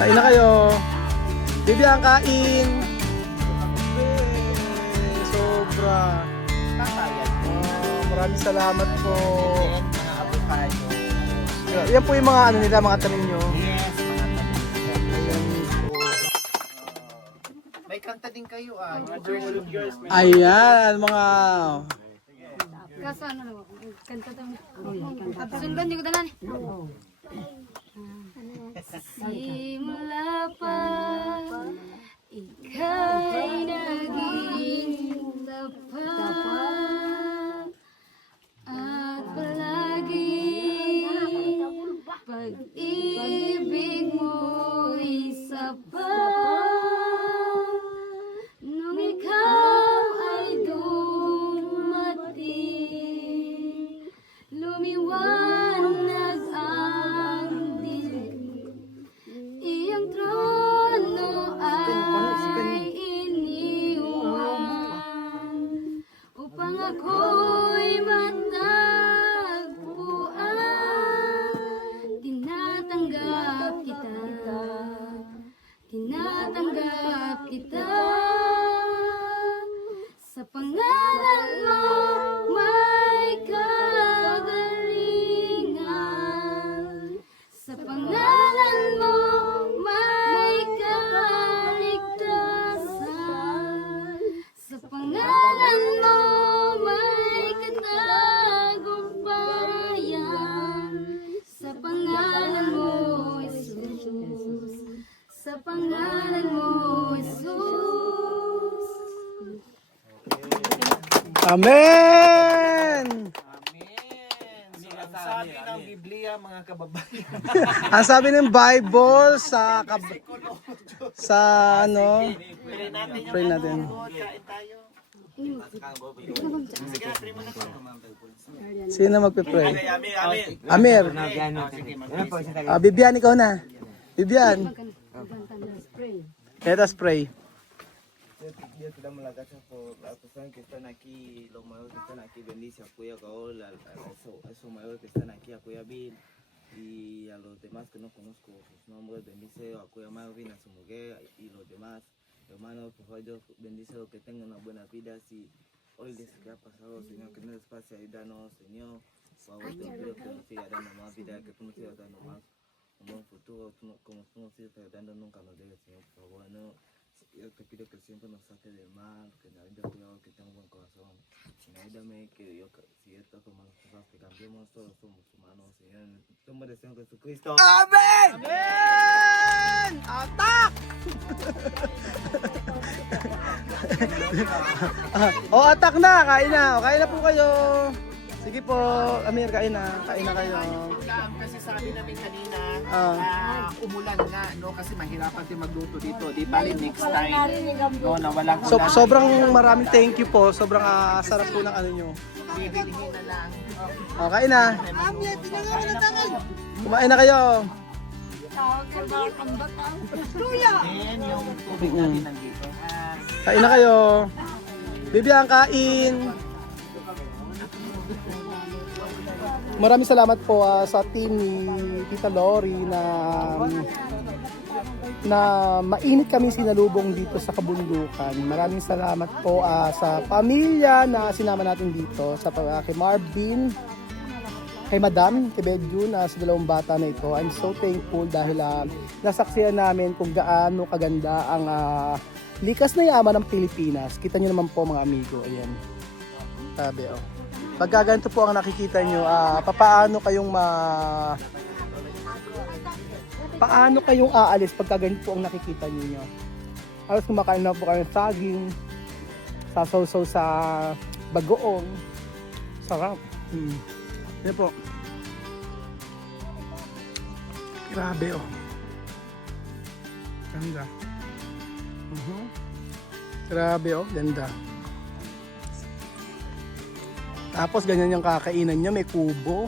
Kain na kayo. Bibi ang kain. Sobra. Maraming salamat po. Mga avocado. Yan po yung mga ano nila, mga tanim nyo. Yes, mga tanim. Ayan po. May kanta din kayo Ayan, mga... Kaso ano na ako? Kanta tayo. Sundan di ko dalan. Simula pa ika'y naging tapat at palagi pag-ibig mo isa pa nung ikaw ay dumating lumiwanag ang dilim iyang trono ay iniwan upang ako'y matagpuan tinatanggap kita sa pangalan mo may kagalingan sa pangalan mo may kaligtasan sa pangalan mo may katagumpayan sa pangalan mo Jesus sa pangalan mo Jesus. Amen! Amen. Sabi ng Biblia, mga kababayan. Ang sabi ng Bible sa ano, pray natin. Kain tayo. Sino magpe-pray? Amir. Bibian, ikaw na. Bibian. Let us pray. Dios te damos la gracias por las personas que están aquí, los mayores que están aquí, bendice, apoya a Gaol, a esos mayores que están aquí, apoya bien, y a los demás que no conozco sus nombres, bendice, apoya a Marvin, a su mujer y los demás hermanos, por favor Dios bendice que tengan una buena vida, si hoy les ha pasado, Señor, que no les pase, ayúdanos, Señor, por favor te pido que nos siga dando más vida, que tú nos sigas dando más, un buen futuro, como tú nos sigues ayudando, nunca nos dejes, Señor, por favor, no. Yo te pido que siempre nos saque del mal, que nos ayude a cuidar, que tenga un buen corazón. Y ayúdame que yo, si esto como las cosas que cambiemos, todos somos humanos, Señor. En el nombre del Señor Jesucristo. Amen! Amen! Atak! Atak na! Kain na! Kain na po kayo! Sige po, Amir, kain na. Kain na kayo. Kasi sabi namin kanina, umulan nga, no? Kasi mahirapan din magluto dito. Di bali next time, no? Na walang So, ulan. sobrang maraming thank you po. Sobrang sarap po ng ano nyo. Bibilihin na lang. Kain na. Kumain na kayo. And yung tubig natin nandito. Kain na kayo. Bibi ang kain. Maraming salamat po sa team ni Tita Lori na mainit kami sinalubong dito sa kabundukan. Maraming salamat po sa pamilya na sinama natin dito, sa kay Marvin, kay Madam, kay Bedjun, sa dalawang bata na ito. I'm so thankful dahil nasaksihan namin kung gaano kaganda ang likas na yaman ng Pilipinas. Kita nyo naman po mga amigo. Ayan. Sabi pagka ganito po ang nakikita nyo, paano kayong aalis pagka ganito po ang nakikita nyo. Alas kumakain na po kayo ng saging, sasaw-saw sa bagoong. Sarap. Yan po. Grabe Ganda. Grabe ganda. Tapos ganyan yung kakainan niya, may kubo.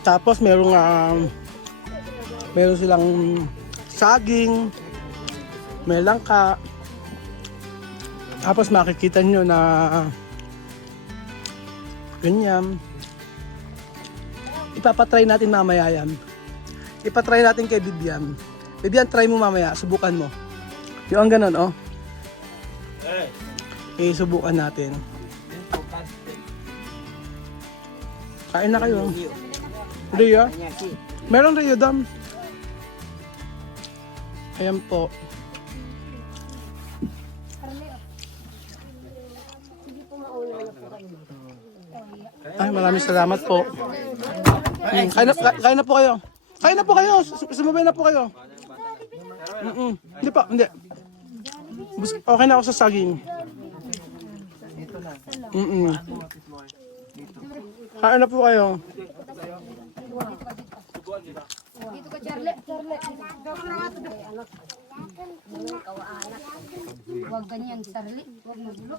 Tapos meron silang saging, may langka. Tapos makikita nyo na ganyan. Ipapatry natin mamaya yan. Ipatry natin kay Bibian. Bibian, try mo mamaya. Subukan mo. Yung ganun, oh. Okay, subukan natin. Kain na kayo. Rio? Meron Rio Dam. Ayan po. Ay, maraming salamat po. Kain na po kayo. Kain na po kayo. Sumabay na po kayo. Hindi pa, hindi. Okay na ako sa saging. Kain na po kayo. Dito ka, Charlie. Huwag ganyan, Charlie. Huwag magulo.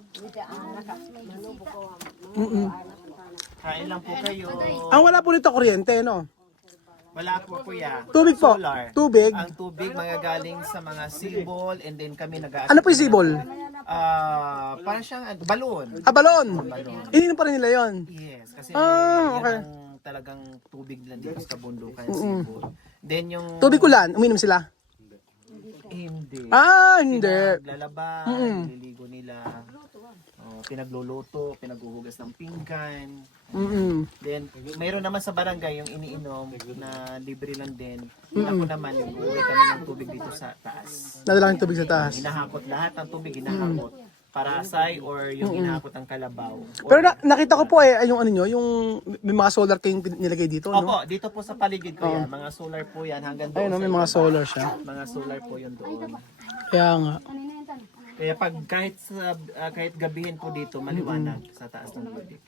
Kain lang po kayo. Ang wala po nito kuryente, no? Wala po kuya. Tubig po. Solar. Tubig. Ang tubig magagaling sa mga sibol and then kami Ano po yung sibol? parang siyang balon. Ah, balon. Ininom pa rin nila yon. Yes, kasi okay. yan ang talagang tubig lang dito sa kabundukan, sibol. Then yung Tubig ulan, uminom sila. hindi. Ah, hindi. Naglalaban, nililigo nila. Pinagluluto, pinaghuhugas ng pinggan. Then, mayroon naman sa barangay yung iniinom na libre lang din. Ako naman, yung uuwi kami ng tubig dito sa taas. Nadala ng tubig sa taas. Hinahakot lahat ng tubig, hinahakot. Parasay or yung hinahakot ng kalabaw. Pero nakita ko po yung ano nyo, yung may mga solar kayong nilagay dito, no? Opo, dito po sa paligid ko yan. Mga solar po yan hanggang doon. Ayun, no, may mga solar siya. Mga solar po yun doon. Kaya nga. Kaya pag kahit gabihin po dito, maliwanag sa taas ng tubig.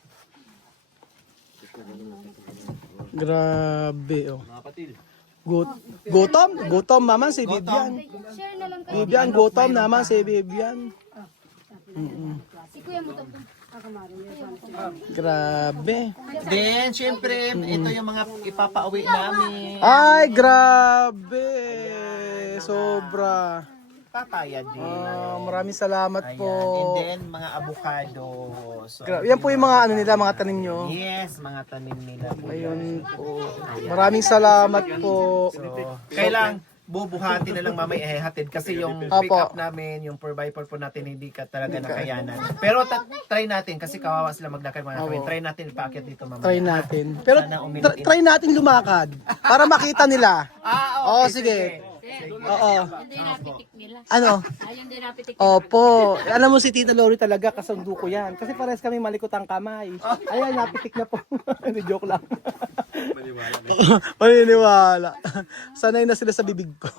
Grabe, oh. Gutom? Gutom naman si Bibian. Share na lang kayo. Bibian, gutom naman si Bibian. Si Kuya mo to. Grabe. Then, syempre, ito yung mga ipapauwi namin. Ay, grabe. Sobra. Papaya din. Maraming salamat po. And then, mga avocado. So, Yan po yung mga ano nila, mga tanim nyo. yes, mga tanim nila po. Ayun po. Maraming salamat po. So, kailang bubuhati na lang mamay hatid kasi yung pick up namin, yung 4x4 po natin hindi ka talaga nakayanan. Pero try natin kasi kawawa sila maglakad mga kawin. Try natin ipaakyat dito mamaya. Try natin. Pero Sana uminit. try natin lumakad para makita nila. Oo, sige. Oo. Hindi napitik nila. Ano? Ayun din napitik. Opo. Alam mo si Tita Lori talaga kasundo ko yan. Kasi parehas kami malikot ang kamay. Ayan, napitik na po. Hindi, joke lang. Maniniwala. Sanay na sila sa bibig ko.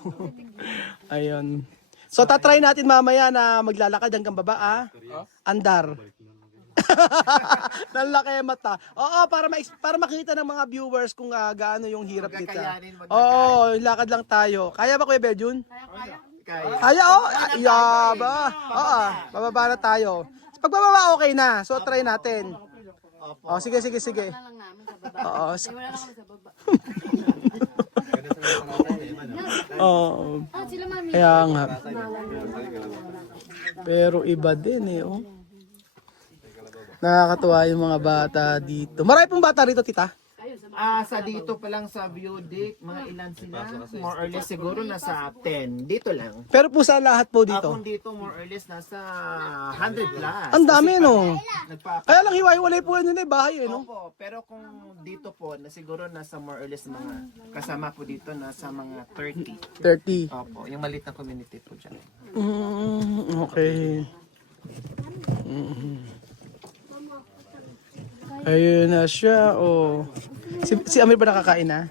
Ayun. So, tatry natin mamaya na maglalakad hanggang baba, ah. Andar. Nalaki ang mata. Oo, para makita ng mga viewers kung gaano yung hirap nito. Oo, lakad lang tayo. Kaya ba, Kuya Bejun? Kaya, oh. Iya ba? Oo, bababa na tayo. Pagbababa, okay na. So, try natin. Oh, sige. Oo. Oo. Sila mami. Kaya nga. Pero iba din eh, oh. Nakakatuwa yung mga bata dito. Marami pong bata rito, tita. Sa dito pa lang sa Viewdic, mga ilan sila? More or less siguro nasa 10. Dito lang. Pero po sa lahat po dito. Akong dito more or less nasa 100 plus. Ang dami, no? Nagpapa. Kaya lang hiwa-hiwalay po yun yung bahay, eh, no? Opo, pero kung dito po, na siguro nasa more or less mga kasama po dito, nasa mga 30. 30. Opo, yung maliit na community po dyan. Okay. Ayun na siya, oh. Si Amir ba nakakain na?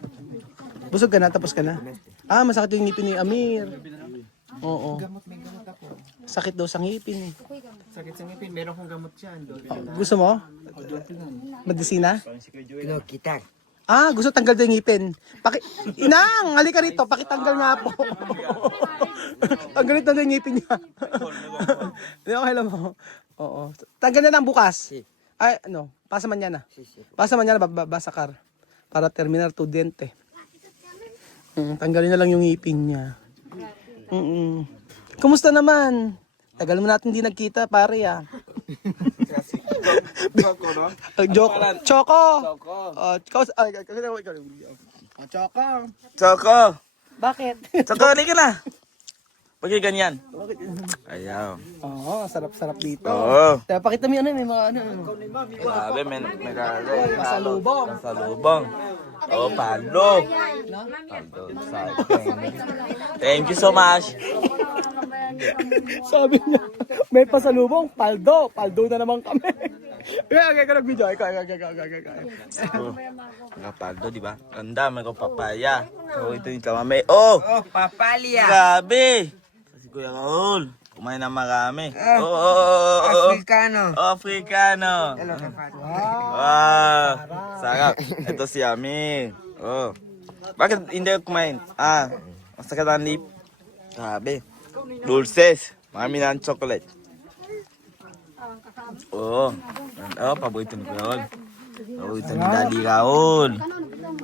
Busog ka na, tapos ka na? Ah, masakit yung ngipin ni Amir. Oo. May gamot ako. Sakit daw sa ngipin. Sakit sa ngipin, meron kong gamot dyan. Gusto mo? Medisina? Lo quitar. Ah, gusto tanggal daw yung ngipin. Inang, halika rito, pakitanggal nga po. Tanggalin daw yung ngipin niya. Hindi ako alam mo. Oo. Tanggal na lang bukas. Ay, ano, pasa mañana. Pasa mañana, babasa kar. Para terminar tu diente. Tanggalin na lang yung ngipin niya. Kumusta naman? Tagal mo natin di nagkita, pare ah. Choco! Choco. Choco! Choco. Bakit? Choco, halika na. Bakit ganyan? Ayaw. Oo, sarap-sarap dito. Oo. Kaya pakita mo yun, may mga ano. Grabe, may Pasalubong. Pasalubong. Oh, palo. Thank you so much. Sabi niya, may pasalubong, paldo. Paldo na naman kami. Okay, nag-video. Ikaw. Paldo, di ba? Ganda, may papaya. Oh, ito yung kamame. Oh! Oh, papalya. Grabe! Si Kuya Raul, kumain na marami. Oh, Africano. Africano. Wow! Sarap. Ito si Amir. Oh. Bakit hindi kumain? Masakit ang lip. Grabe. Dulces. Marami na ang chocolate. Oh. Paborito ni Kuya Raul. Paborito ni Daddy Raul.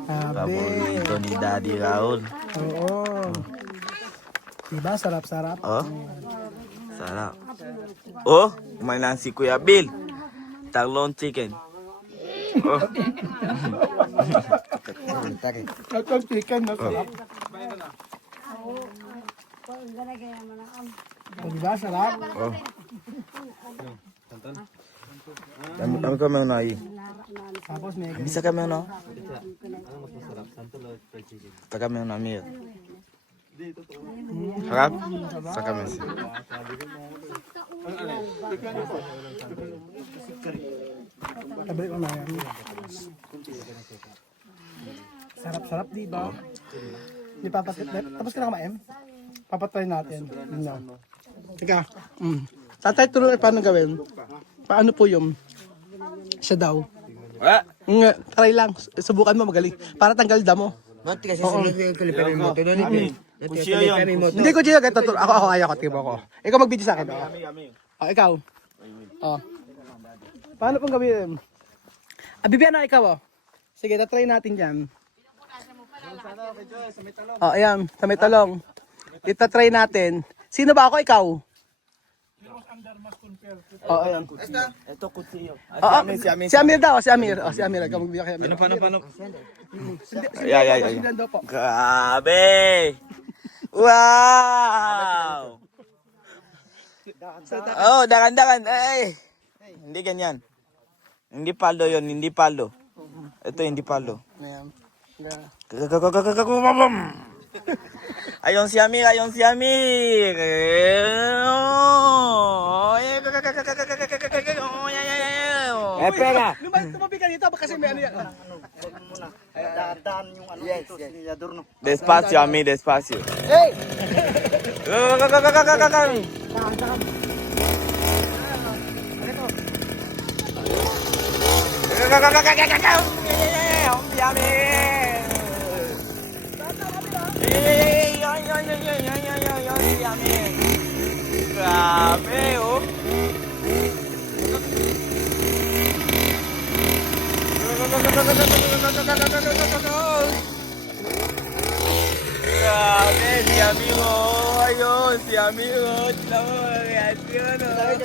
Paborito ni Daddy Raul. Oo. Diba, sarap-sarap. Oh. Sarap. Oh, kumain lang si Kuya Bill. Taglong chicken. Oh. Ito chicken na sarap. Diba, sarap? Oh. Dami kami na eh. Tapos may Bisa kami na. Sa kami na Amir. Harap? Sa kami siya. Kabalik ko na yan. Sarap-sarap, di ba? Tapos ka na kumain? Papatry natin. Yun na. Teka. Tatay, tuloy paano gawin? Paano po yung siya daw? Try lang. Subukan mo, magaling. Para tanggal damo. Mati kasi sa kaliperin mo. Kusiya yun. Hindi ko siya ganito. Ako ayaw ko. Tibo ko. Ikaw mag-video sa akin. Ikaw. Paano pong gawin? Bibian na ikaw. Sige, tatry natin dyan. Ayan. Sa may talong. Itatry natin. Sino ba ako? Ikaw? Ayan. Ito kusiyo. Si Amir daw. Si Amir. Si Amir. Ikaw magbibigay kay Amir. Paano? Yeah. Grabe! Wow! Oh, dakan-dakan. Ay! Hindi ganyan. Hindi palo yon, hindi palo. Ito hindi palo. Ayan. Ayon si Amir, ayon si Amir. Pera. Tumabi ka dito kasi may ano yan. Despacio, Amir, despacio. Hey! Grabe, oh. Grabe, si amigo. Ayun, si amigo. Tignan mo, reaksyon, oh.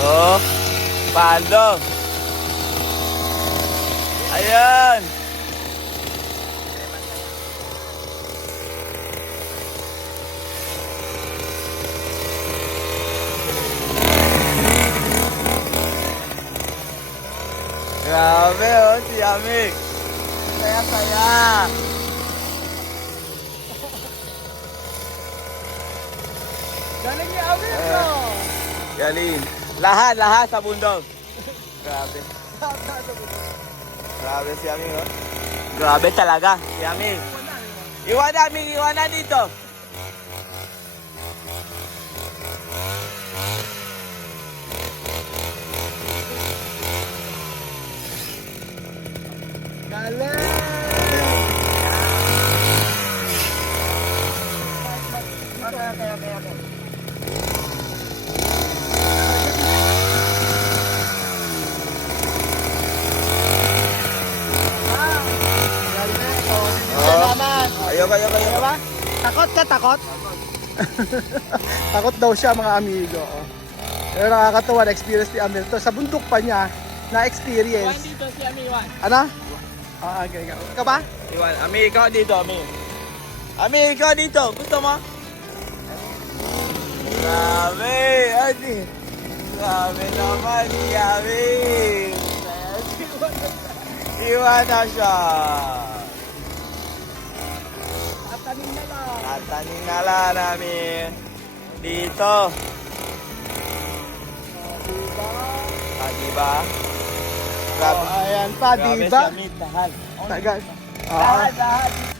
Oh, palo. Ayan. Grabe oh, si Amik. Saya-saya. Galing ni Amir, no? Galing. Lahat sa bundok. Grabe. Grabe si Amik, oh. Grabe talaga si Amik. Iwan na dito. Diba? Takot ka, takot? Takot daw siya mga amigo. Oh. Pero nakakatawa na experience ni Amir to. Sa bundok pa niya, na-experience. dito si Ami, Iwan. Ano? Ah, okay. Ikaw ba? Iwan, Ami, ikaw dito, Ami. Ami, ikaw dito. Gusto mo? Grabe, Ani. Grabe naman si Ami. Iwan na siya. Tatanin na lang namin. Dito. Diba? Oh, ayan pa, Grabe diba? si Ami, tahan. Tagal. Tahan.